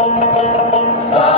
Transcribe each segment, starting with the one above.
আগের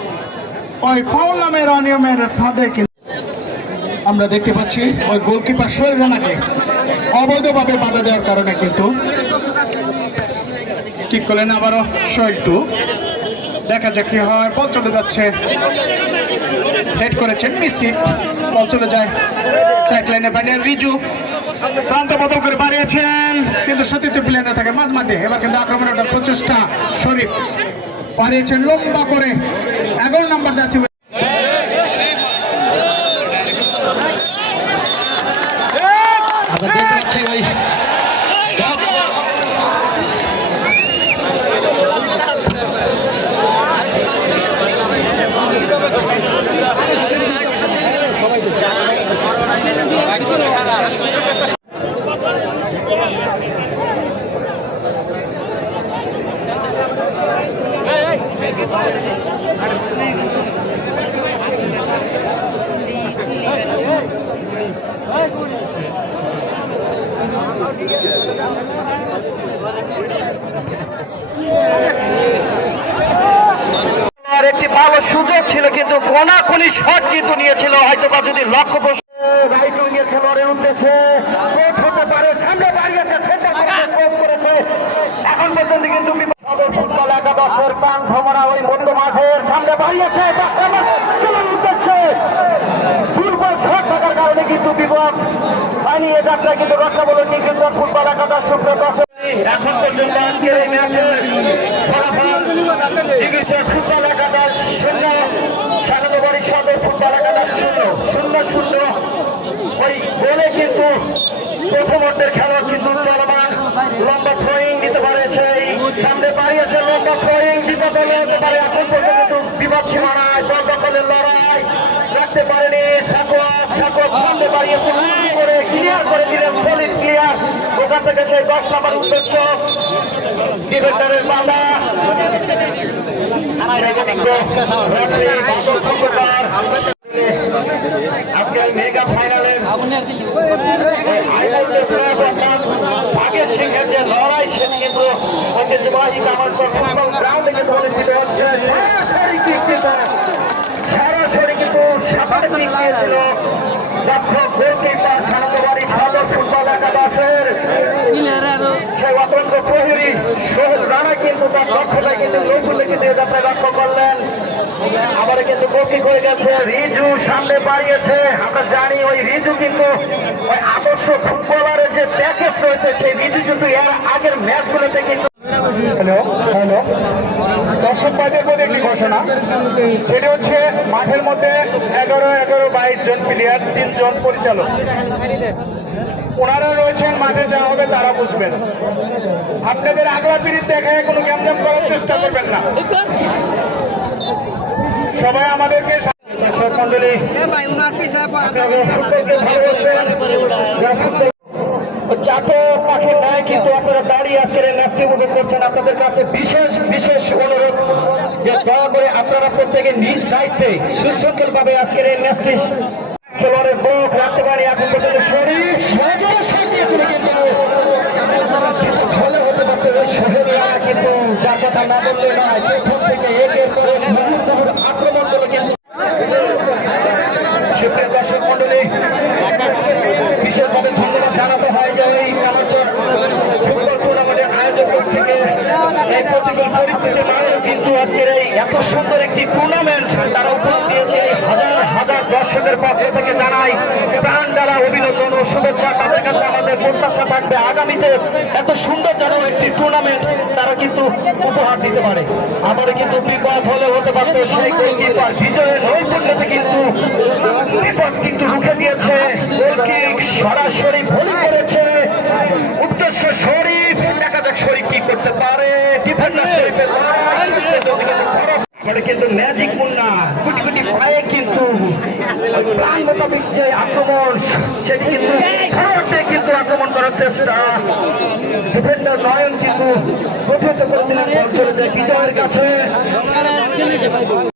ওই ফাউল নামের অনিয়মের আমরা দেখতে পাচ্ছি ওই গোলকিপার সোহেল রানাকে অবৈধভাবে বাধা দেওয়ার কারণে কিন্তু ঠিক করলেন আবারও সোহেল দেখা যাক কি হয়, বল চলে যাচ্ছে। হেড করেছেন মিসি। বল চলে যায় সাইড লাইনে বাইরে রিজু। প্রান্ত বদল করে বাড়িয়েছেন। কিন্তু সতীর্থ প্লেনে থাকে, মাঝ মাঠে এবার কিন্তু আক্রমণের প্রচেষ্টা। শরীফ বাড়িয়েছেন লম্বা করে। এগারো নম্বর যাচ্ছে আমরা আর একটি ভালো সুযোগ ছিল কিন্তু কোনাকুনি শট কিন্তু নিয়েছিল। হয়তো বা যদি লক্ষ্য বসে রাইট উইং এর খেলোয়াড়ের উদ্দেশ্যে কোচ হতে পারে সামনে দাঁড়িয়েছে সেন্টার কোচ করেছে। এখন পর্যন্ত কিন্তু ফুটবল একাদশের প্রাণ ভ্রমরা ওই মধ্য মাঠের সামনে দাঁড়িয়েছে উদ্দেশ্যে। দুর্বল শট থাকার কারণে কিন্তু বিপদ। হয়নি এ যাত্রায় কিন্তু রক্ষা বলে কিন্তু ফুটবল একাদশ শুক্র দশে এখন পর্যন্ত আজকের এই ম্যাচের ফলাফল চিকিৎসা ফুটবল একাদশ শূন্য স্বাগতবাড়ি সদর ফুটবল একাদশ শূন্য শূন্য শূন্য ওই গোলে কিন্তু প্রথমার্ধের খেলা কিন্তু চলমান। লম্বা থ্রোয়িং দিতে পারে সামনে বাড়িয়েছে লম্বা থ্রোয়িং বিপদ হতে পারে। এখন পর্যন্ত বিপদ সীমানায় দল লড়াই। রাখতে পারেনি করে ক্লিয়ার করে দিলেন ক্লিয়ার থেকে সেই দশ মেগা ফাইনালের ভাগের সিংহের যে লড়াই সেটি কিন্তু ঐতিহ্যবাহী কামারপুর ফুটবল গ্রাউন্ডে কিন্তু অনুষ্ঠিত হচ্ছে। সরাসরি কিক সরাসরি কিন্তু সাঁতার দিয়েছিল। কিন্তু কিন্তু কিন্তু আবার কিন্তু গোকিক হয়ে গেছে। রিজু সামনে বাড়িয়েছে আমরা জানি ওই রিজু কিন্তু ওই আদর্শ ফুটবলারের যে প্যাকেজ রয়েছে সেই রিজু কিন্তু এর আগের ম্যাচগুলোতে কিন্তু হ্যালো হ্যালো। দর্শক ভাইদের প্রতি একটি ঘোষণা। সেটি হচ্ছে মাঠের মধ্যে এগারো এগারো বাইশ জন প্লেয়ার তিনজন পরিচালক। ওনারা রয়েছেন মাঠে যা হবে তারা বুঝবেন। আপনাদের আগলা পিড়িত দেখায় কোনো গ্যামজাম করার চেষ্টা করবেন না। সবাই আমাদেরকে মন্ডলী চাতক পাখির ন্যায় কিন্তু আপনারা দাঁড়িয়ে আজকের এই ম্যাচটি উপভোগ করছেন আপনাদের কাছে বিশেষ বিশেষ অনুরোধ যে দয়া করে আপনারা প্রত্যেকে নিজ দায়িত্বে সুশৃঙ্খল ভাবে আজকের এই ম্যাচটি খেলোয়াড়ের বোধ রাখতে পারে। এখন পর্যন্ত শরীর কিন্তু যার কথা না বললে নয় প্রথম থেকে একের পর এক মুহুর্মুহুর আক্রমণ করে কিন্তু সুপ্রিয় দর্শক মন্ডলী বিশেষভাবে ধন্যবাদ জানাতে হয় যে এই কালাচর ফুটবল টুর্নামেন্টের আয়োজক থেকে কিন্তু আজকের এই এত সুন্দর একটি টুর্নামেন্ট তারা উপহার দিয়েছে হাজার হাজার দর্শকের পক্ষ থেকে জানাই প্রাণ দ্বারা অভিনন্দন ও শুভেচ্ছা তাদের কাছে আমাদের প্রত্যাশা থাকবে আগামীতে এত সুন্দর যেন একটি টুর্নামেন্ট তারা কিন্তু উপহার দিতে পারে আমাদের কিন্তু বিপদ হলে হতে পারত সেই গোলকিপার বিজয়ের নৈপুণ্যতে কিন্তু বিপদ কিন্তু রুখে দিয়েছে গোলকিক সরাসরি ভুল করেছে উদ্দেশ্য শরীফ দেখা যাক শরীফ কি করতে পারে ডিফেন্ডার শরীফের লড়াই, আমাদের কিন্তু ম্যাজিক মুন্না কোটি কোটি পায়ে কিন্তু প্রাণ মোতাবেক যে আক্রমণ সেটি কিন্তু ফরওয়ার্ডে কিন্তু আক্রমণ করার চেষ্টা। ডিফেন্ডার নয়ন কিন্তু প্রতিহত করে দিলেন চলে যায় বিজয়ের কাছে।